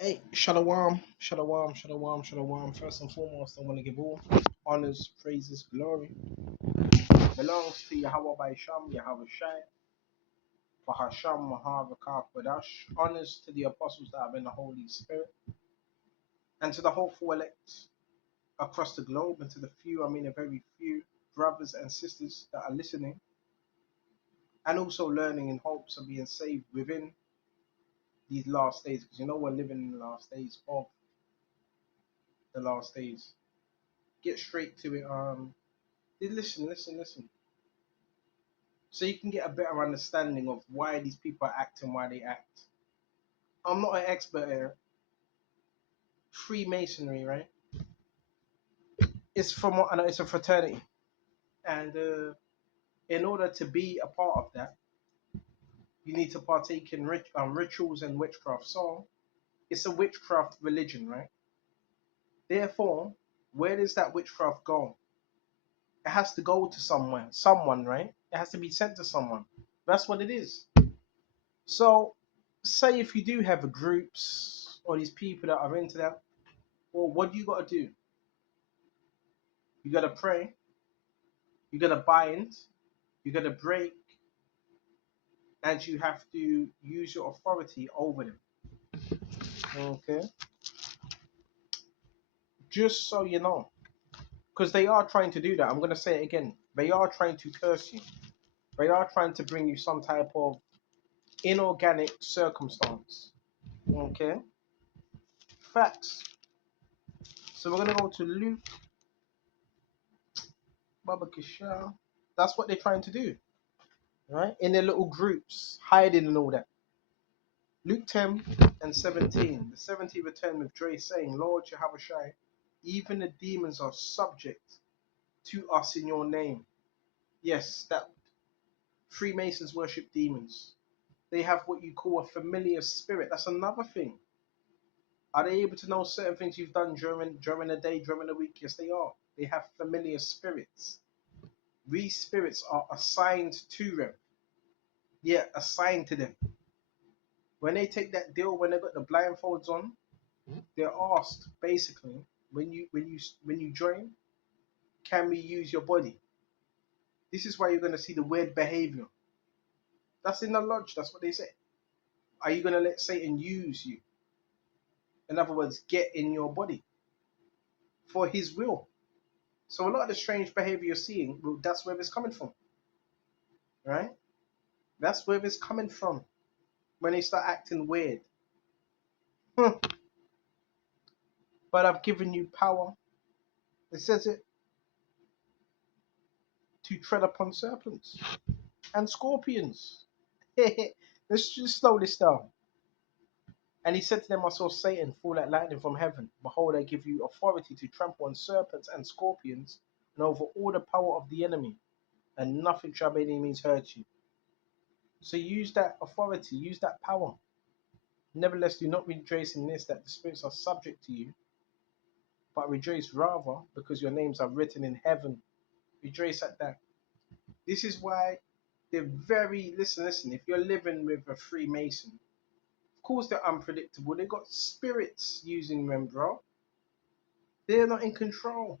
Hey, shalom, shalom, shalom, shalom. First and foremost, I want to give all honors, praises, glory belongs to Yahweh by Sham, Yahweh Shai, for Hasham, Mahavakar, Kodash. Honors to the apostles that have been the Holy Spirit, and to the hopeful elect across the globe, and to the few, I mean a very few, brothers and sisters that are listening and also learning in hopes of being saved within these last days, because you know we're living in the last days of the last days. Get straight to it. Listen, so you can get a better understanding of why these people are acting why they act. I'm not an expert at Freemasonry, right? It's from what I know, it's a fraternity, and in order to be a part of that, you need to partake in rituals and witchcraft. So it's a witchcraft religion, right? Therefore, where does that witchcraft go? It has to go to someone, right? It has to be sent to someone. That's what it is. So, say if you do have groups or these people that are into that, well, what do you got to do? You got to pray, you got to bind, you got to break, and you have to use your authority over them. Okay? Just so you know. Because they are trying to do that. I'm going to say it again. They are trying to curse you. They are trying to bring you some type of inorganic circumstance. Okay? Facts. So we're going to go to Luke, Baba Kishar. That's what they're trying to do. Right? In their little groups, hiding and all that. Luke 10 and 17. The 70th return with Dre saying, Lord Yahushua, even the demons are subject to us in your name. Yes, that Freemasons worship demons. They have what you call a familiar spirit. That's another thing. Are they able to know certain things you've done during the day, during the week? Yes, they are. They have familiar spirits. These spirits are assigned to them. Yeah, assigned to them. When they take that deal, when they got the blindfolds on, they're asked basically when you join, can we use your body? This is why you're gonna see the weird behavior. That's in the lodge. That's what they say. Are you gonna let Satan use you? In other words, get in your body for his will. So a lot of the strange behavior you're seeing, well, that's where it's coming from, right? That's where it's coming from when they start acting weird. But I've given you power. It says it to tread upon serpents and scorpions. Let's just slow this down. And he said to them, I saw Satan fall like lightning from heaven. Behold, I give you authority to trample on serpents and scorpions and over all the power of the enemy, and nothing shall by any means hurt you. So use that authority, use that power. Nevertheless, do not rejoice in this, that the spirits are subject to you, but rejoice rather because your names are written in heaven. Rejoice at that. This is why they're very, listen, if you're living with a Freemason, of course they're unpredictable. They got spirits using them, bro. They're not in control.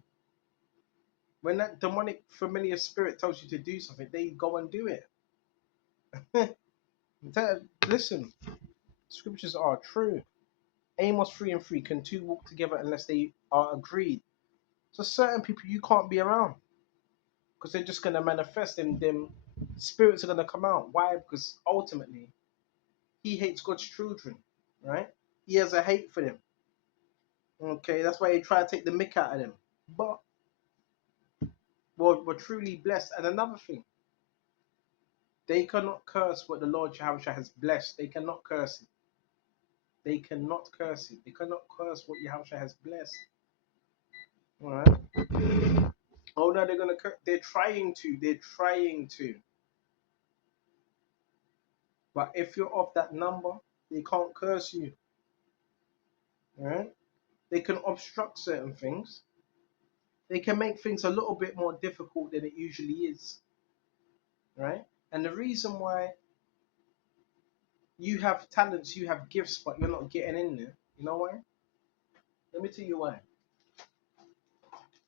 When that demonic familiar spirit tells you to do something, they go and do it. Listen, scriptures are true. Amos 3 and 3, can two walk together unless they are agreed? So certain people you can't be around because they're just going to manifest and them spirits are going to come out. Why? Because ultimately he hates God's children, right? He has a hate for them. Okay, that's why he try to take the mick out of them. But we're truly blessed. And another thing, they cannot curse what the Lord Yahushua has blessed. They cannot curse it. They cannot curse it. They cannot curse what Yahushua has blessed. All right. Oh no, they're gonna. They're trying to. They're trying to. But if you're of that number, they can't curse you. All right. They can obstruct certain things. They can make things a little bit more difficult than it usually is. Right. And the reason why you have talents, you have gifts, but you're not getting in there, You know why? Let me tell you why.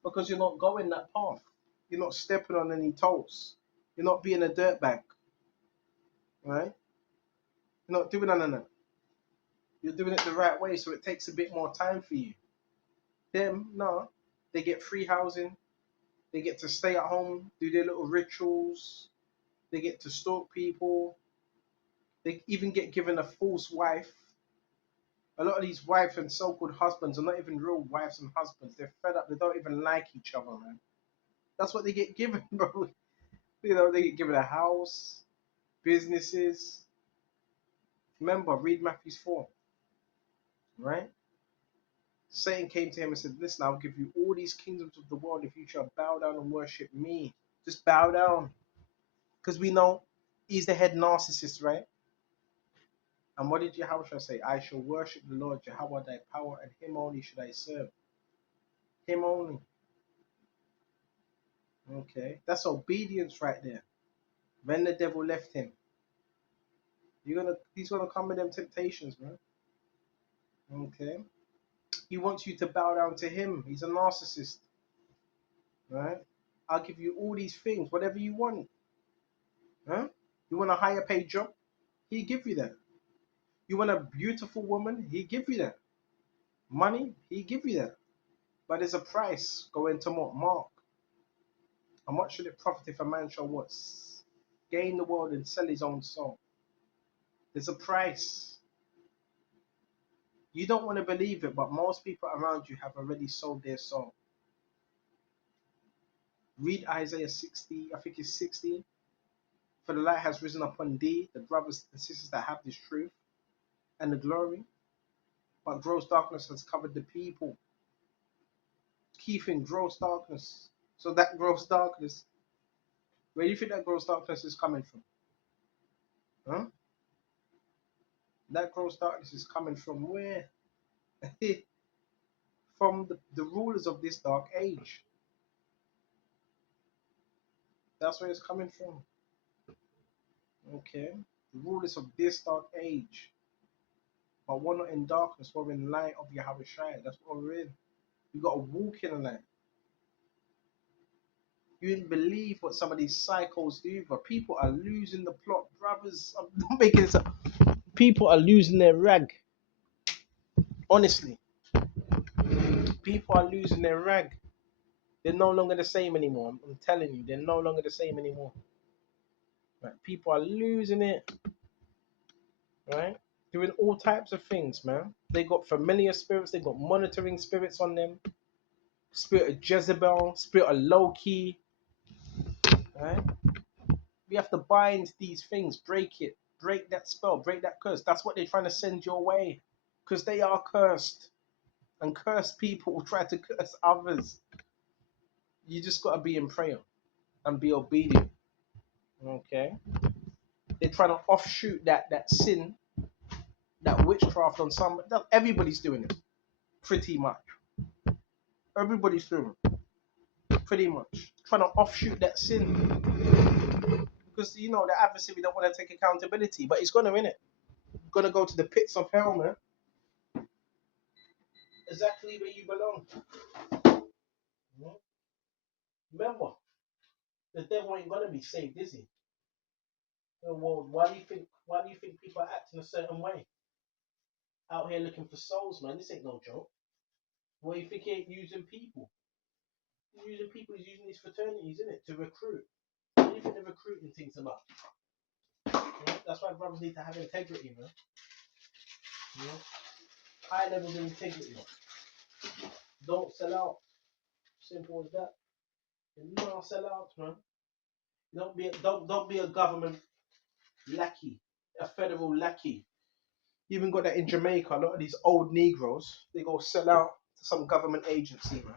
Because you're not going that path. You're not stepping on any toes. You're not being a dirtbag, right? You're not doing none of that. You're doing it the right way, so it takes a bit more time for you. Them, no, they get free housing. They get to stay at home, do their little rituals. They get to stalk people. They even get given a false wife. A lot of these wives and so-called husbands are not even real wives and husbands. They're fed up. They don't even like each other, man. That's what they get given, bro. You know, they get given a house, businesses. Remember, read Matthew 4, right? Satan came to him and said, listen, I'll give you all these kingdoms of the world if you shall bow down and worship me. Just bow down. Because we know he's the head narcissist, right? And what did Yahweh say? I shall worship the Lord Jehovah thy power, and him only should I serve. Him only. Okay. That's obedience right there. When the devil left him, he's gonna come with them temptations, man. Okay. He wants you to bow down to him. He's a narcissist. Right? I'll give you all these things, whatever you want. Huh? You want a higher paid job? He'll give you that. You want a beautiful woman? He'll give you that. Money? He'll give you that. But there's a price going to Mark. And what should it profit if a man shall what? Gain the world and sell his own soul? There's a price. You don't want to believe it, but most people around you have already sold their soul. Read Isaiah 60, I think it's 60. For the light has risen upon thee, the brothers and sisters that have this truth and the glory. But gross darkness has covered the people. Key thing, gross darkness. So that gross darkness, where do you think that gross darkness is coming from? Huh? That gross darkness is coming from where? From the rulers of this dark age. That's where it's coming from. Okay? The rulers of this dark age. But we're not in darkness, we're in light of Yahweh Shai. That's what we're in. You got to walk in the light. You didn't believe what some of these psychos do, but people are losing the plot, brothers. I'm not making this up. People are losing their rag. Honestly, people are losing their rag. They're no longer the same anymore. I'm telling you, they're no longer the same anymore. Right? People are losing it. Right? Doing all types of things, man. They got familiar spirits. They got monitoring spirits on them. Spirit of Jezebel. Spirit of Loki. Right? We have to bind these things. Break it. Break that spell. Break that curse. That's what they're trying to send your way. Because they are cursed. And cursed people will try to curse others. You just got to be in prayer and be obedient. Okay? They're trying to offshoot that sin, that witchcraft on some. Everybody's doing it. Pretty much. Everybody's doing it. Pretty much. Trying to offshoot that sin. Because, you know, the adversary don't want to take accountability. But he's going to, innit? Going to go to the pits of hell, man. Exactly where you belong. Remember, the devil ain't gonna be saved, is he? Well, why do you think people are acting a certain way? Out here looking for souls, man. This ain't no joke. Well, you think he ain't using people? He's using people. He's using these fraternities, isn't it, to recruit? What do you think the recruiting thing's about? Yeah? That's why brothers need to have integrity, man. Yeah? High levels of integrity. Don't sell out. Simple as that. You don't sell out, man. Don't be a government lackey, a federal lackey. You even got that in Jamaica. A lot of these old Negroes, they go sell out to some government agency, man.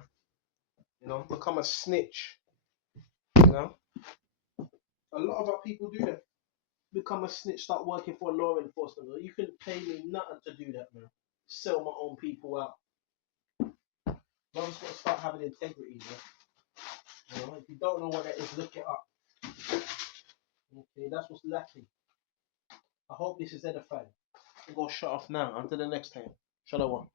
You know, become a snitch. You know, a lot of our people do that. Become a snitch, start working for law enforcement. You couldn't pay me nothing to do that, man. Sell my own people out. Brothers got to start having integrity, man. You know, if you don't know what that is, look it up. Okay, that's what's lacking. I hope this is edifying. I'm gonna shut off now. Until the next time. Shalom.